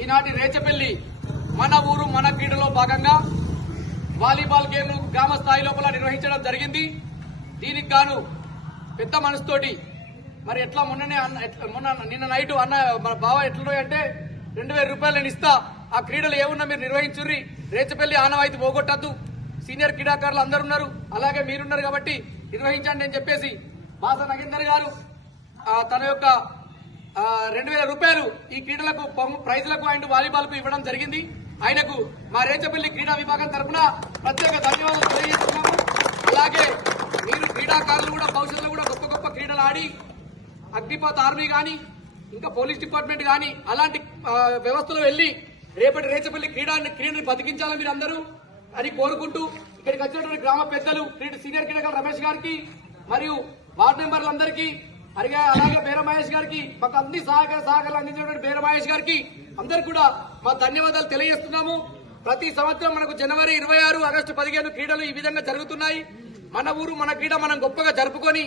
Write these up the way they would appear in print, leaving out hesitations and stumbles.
ఈనాటి రేచపల్లి మన ఊరు మన క్రీడలో భాగంగా వాలీబాల్ గేమ్ గ్రామ స్థాయి లోపల నిర్వహించడం జరిగింది. దీనికి గాను పెద్ద మనసుతోటి మరి ఎట్లా నిన్న నైట్ అన్న మన బావ ఎట్లున్నాయి అంటే 2000 రూపాయలు నేను ఇస్తా, ఆ క్రీడలు ఏమున్నా మీరు నిర్వహించుర్రి, రేచపల్లి ఆనవాయితీ పోగొట్టద్దు, సీనియర్ క్రీడాకారులు అందరు ఉన్నారు, అలాగే మీరున్నారు కాబట్టి నిర్వహించండి అని చెప్పేసి బాస నగేందర్ గారు తన యొక్క 2000 రూపాయలు ఈ క్రీడలకు ప్రైజులకు అండ్ వాలీబాల్ కు ఇవ్వడం జరిగింది. ఆయనకు మా రేచపల్లి క్రీడా విభాగం తరఫున ప్రత్యేక ధన్యవాదాలు తెలియజేస్తున్నాము. అలాగే మీరు క్రీడాకారులు కూడా భవిష్యత్తులో కూడా గొప్ప గొప్ప క్రీడలు ఆడి అగ్నిపథ్ ఆర్మీ గాని ఇంకా పోలీస్ డిపార్ట్మెంట్ గాని అలాంటి వ్యవస్థలో వెళ్లి రేపటి రేచపల్లి క్రీడని బతికించాలని మీరు అందరూ అని కోరుకుంటూ ఇక్కడికి వచ్చినటువంటి గ్రామ పెద్దలు సీనియర్ క్రీడాకారులు రమేష్ గారికి మరియు వార్డు మెంబర్లందరికీ అలాగే బేర మహేష్ గారికి మాకు అన్ని సహకారాలు అందించినటువంటి బేర మహేష్ గారికి అందరు కూడా మా ధన్యవాదాలు తెలియజేస్తున్నాము. ప్రతి సంవత్సరం మనకు జనవరి 26, ఆగస్టు 15 క్రీడలు ఈ విధంగా జరుగుతున్నాయి. మన ఊరు మన క్రీడ మనం గొప్పగా జరుపుకొని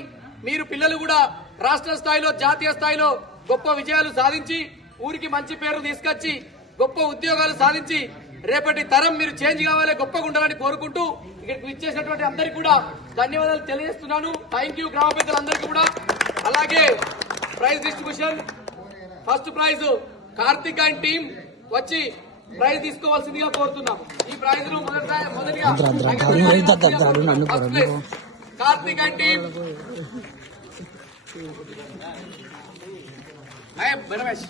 మీరు పిల్లలు కూడా రాష్ట్ర స్థాయిలో జాతీయ స్థాయిలో గొప్ప విజయాలు సాధించి ఊరికి మంచి పేరు తీసుకొచ్చి గొప్ప ఉద్యోగాలు సాధించి రేపటి తరం మీరు చేంజ్ కావాలి, గొప్పగా ఉండాలని కోరుకుంటూ ఇక్కడికి ఇచ్చేసినటువంటి అందరికీ కూడా ధన్యవాదాలు తెలియజేస్తున్నాను. థ్యాంక్ యూ గ్రామ పెద్దలందరికీ కూడా. అలాగే prize distribution first prize Karthik and team వచ్చి ప్రైజ్ తీసుకోవాల్సిందిగా కోరుతున్నాం. ఈ ప్రైజ్ ను మొదటిగా కార్తిక్ అండ్ టీం రమేష్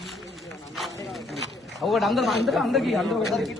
అందరికి